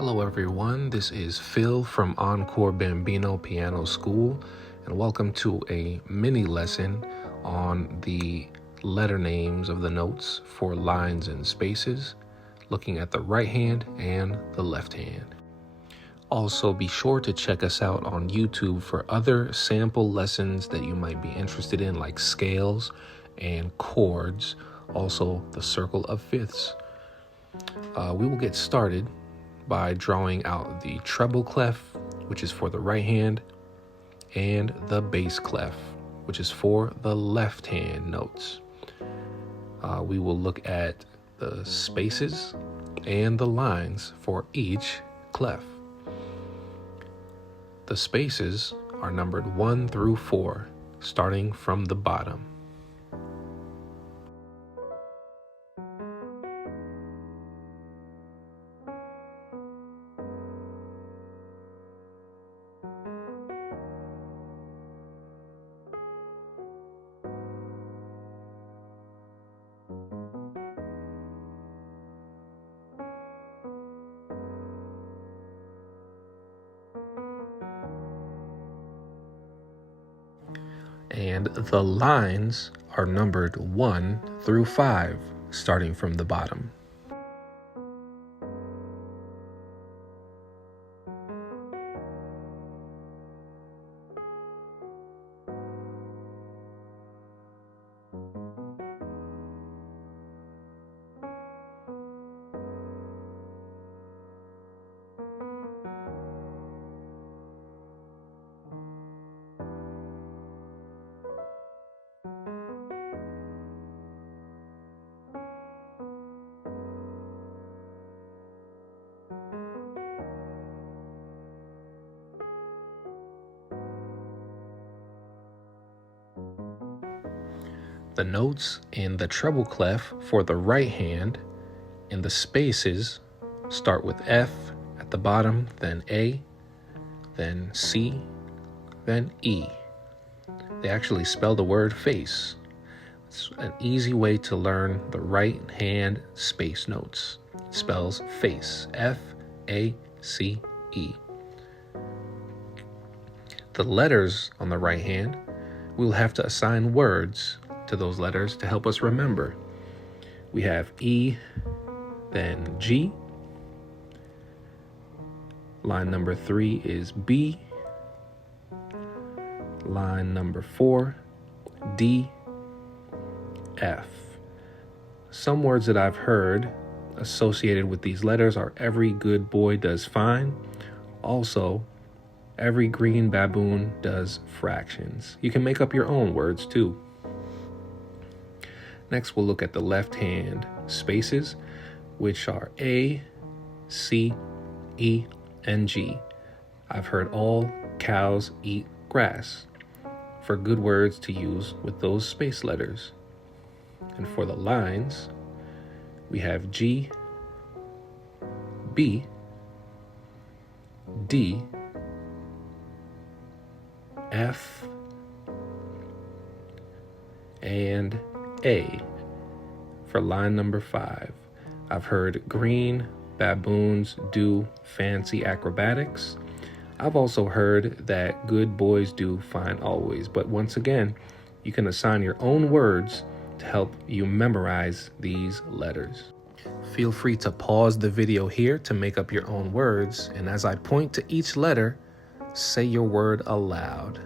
Hello everyone, this is Phil from Encore Bambino Piano School, and welcome to a mini lesson on the letter names of the notes for lines and spaces, looking at the right hand and the left hand. Also, be sure to check us out on YouTube for other sample lessons that you might be interested in, like scales and chords, also the circle of fifths. We will get started by drawing out the treble clef, which is for the right hand, and the bass clef, which is for the left hand notes. We will look at the spaces and the lines for each clef. The spaces are numbered 1 through 4, starting from the bottom. And the lines are numbered 1 through 5, starting from the bottom. The notes in the treble clef for the right hand in the spaces start with F at the bottom, then A, then C, then E. They actually spell the word face. It's an easy way to learn the right hand space notes. It spells face, F-A-C-E. The letters on the right hand, we'll have to assign words to those letters to help us remember. We have E, then G. Line number 3 is B. Line number 4, D, F. Some words that I've heard associated with these letters are every good boy does fine. Also, every green baboon does fractions. You can make up your own words too. Next, we'll look at the left hand spaces, which are A, C, E, and G. I've heard all cows eat grass for good words to use with those space letters. And for the lines, we have G, B, D, F, and A. For line number 5, I've heard green baboons do fancy acrobatics. I've also heard that good boys do fine always. But once again, you can assign your own words to help you memorize these letters. Feel free to pause the video here to make up your own words, and as I point to each letter, say your word aloud.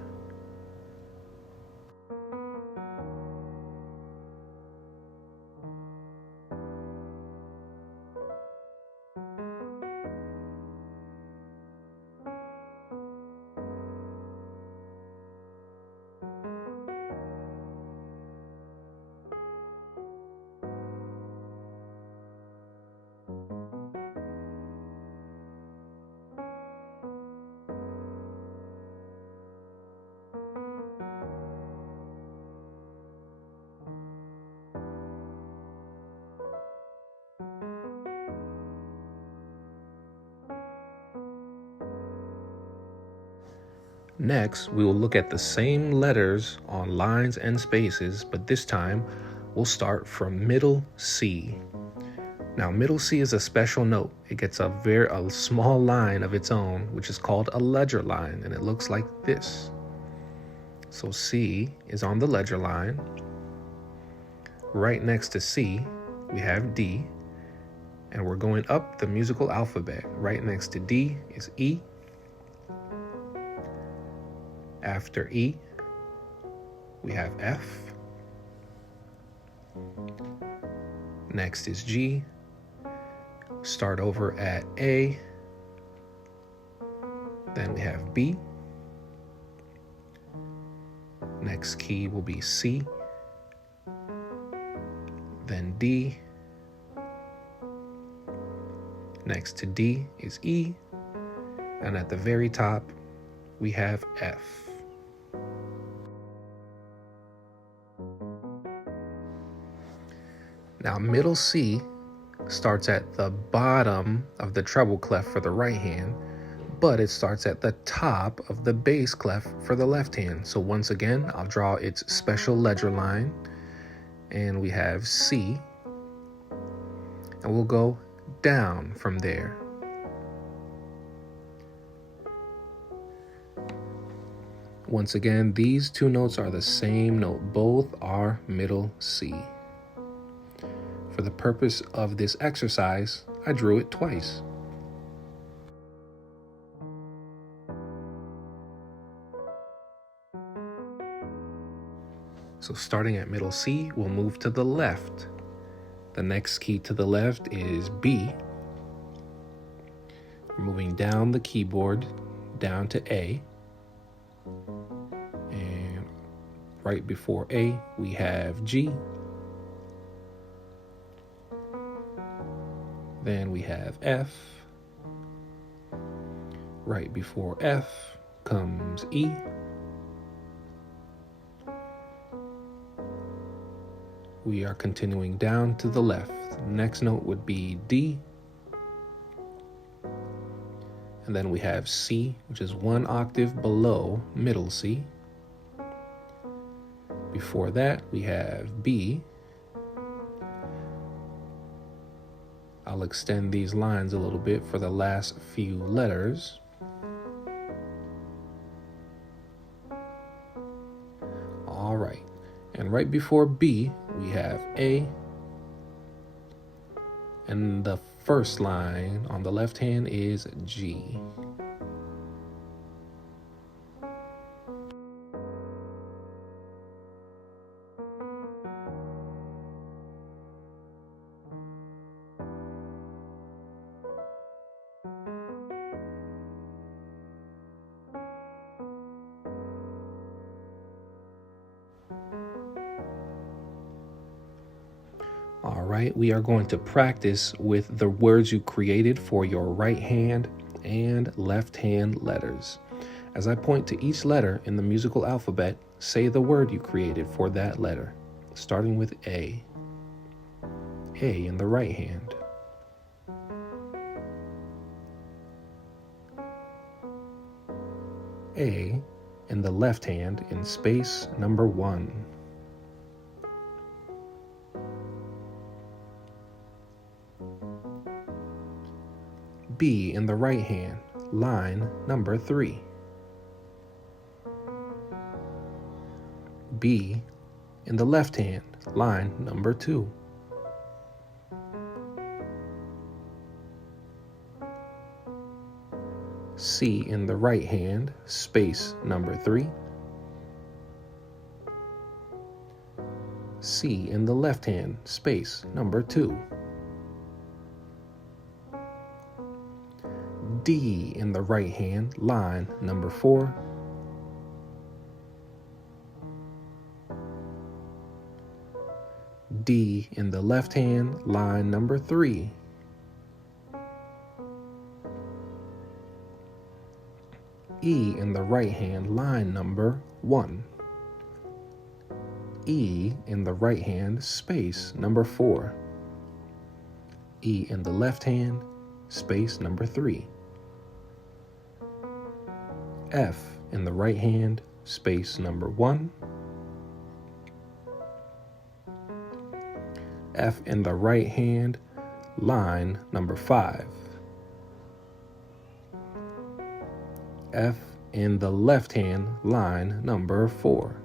Next, we will look at the same letters on lines and spaces, but this time we'll start from middle C. Now, middle C is a special note. It gets a small line of its own, which is called a ledger line, and it looks like this. So C is on the ledger line. Right next to C, we have D, and we're going up the musical alphabet. Right next to D is E. After E, we have F. Next is G. Start over at A. Then we have B. Next key will be C. Then D. Next to D is E. And at the very top, we have F. Now, middle C starts at the bottom of the treble clef for the right hand, but it starts at the top of the bass clef for the left hand. So once again, I'll draw its special ledger line, and we have C, and we'll go down from there. Once again, these two notes are the same note. Both are middle C. For the purpose of this exercise, I drew it twice. So starting at middle C, we'll move to the left. The next key to the left is B. We're moving down the keyboard, down to A. And right before A, we have G. Then we have F. Right before F comes E. We are continuing down to the left. Next note would be D. And then we have C, which is one octave below middle C. Before that, we have B. I'll extend these lines a little bit for the last few letters. All right, and right before B, we have A, and the first line on the left hand is G. All right, we are going to practice with the words you created for your right hand and left hand letters. As I point to each letter in the musical alphabet, say the word you created for that letter, starting with A. A in the right hand. A in the left hand in space number 1. B in the right hand, line number 3. B in the left hand, line number 2. C in the right hand, space number 3. C in the left hand, space number 2. D in the right hand, line number 4. D in the left hand, line number 3. E in the right hand, line number 1. E in the right hand, space number 4. E in the left hand, space number 3. F in the right hand, space number 1. F in the right hand, line number 5. F in the left hand, line number 4.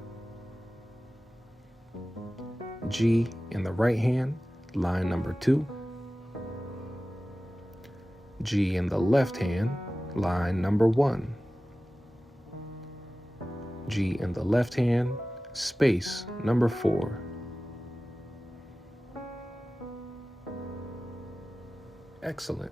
G in the right hand, line number 2. G in the left hand, line number 1. G in the left hand, space number 4. Excellent.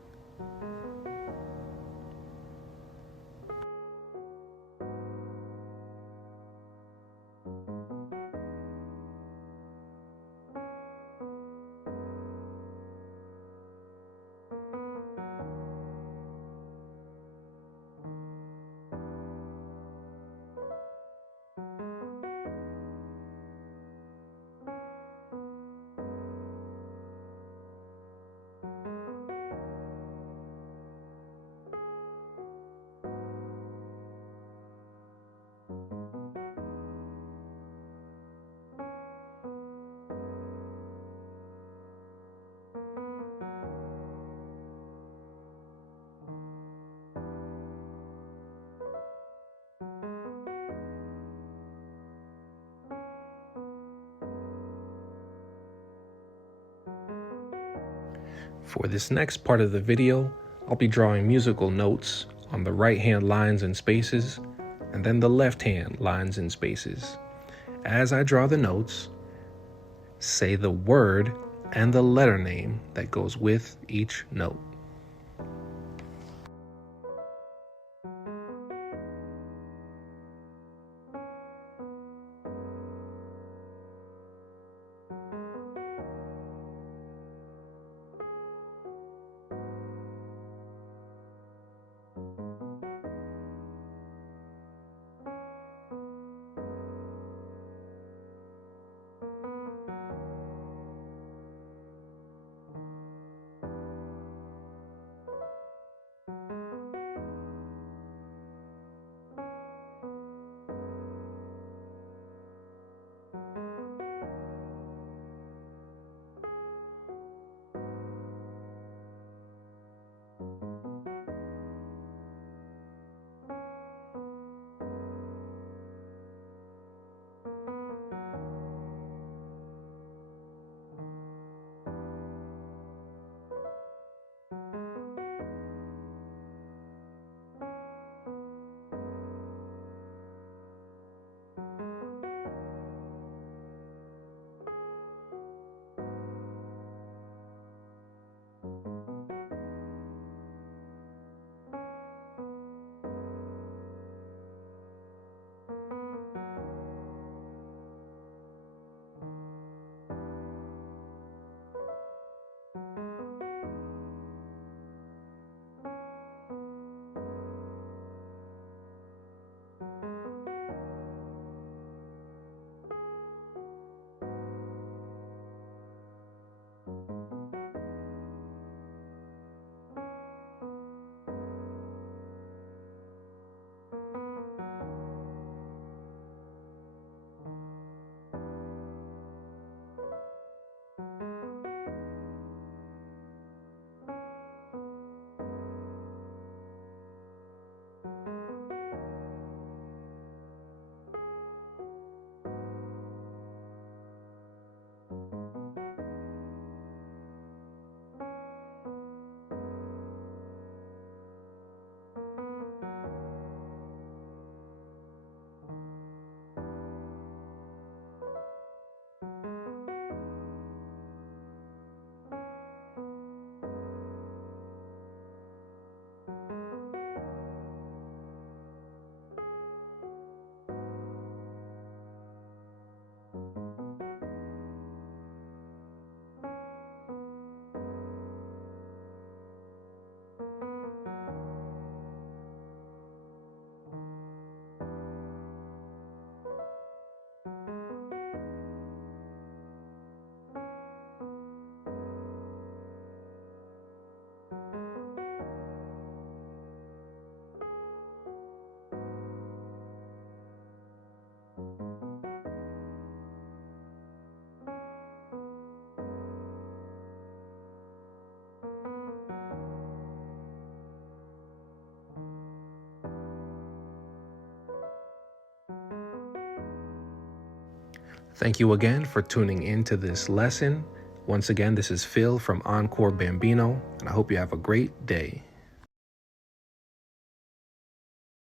For this next part of the video, I'll be drawing musical notes on the right hand lines and spaces, and then the left hand lines and spaces. As I draw the notes, say the word and the letter name that goes with each note. Thank you again for tuning into this lesson. Once again, this is Phil from Encore Bambino, and I hope you have a great day.